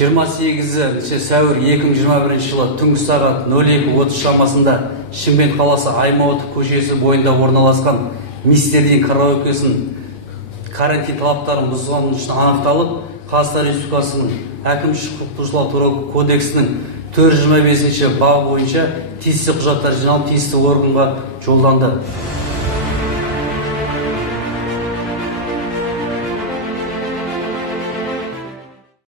28 сәуір 2021 жылы түнгі сағат 02:30 шамасында Шымкент қаласы Аймауытов көшесі бойында орналасқан Мистердин караокесінің карантин талаптарын бұзғаны үшін анықталып, Қазақстан Республикасының әкімшілік құқық бұзушылық туралы кодексінің 425 бабы бойынша тиісті құжаттар жиналып тиісті органға жолданды.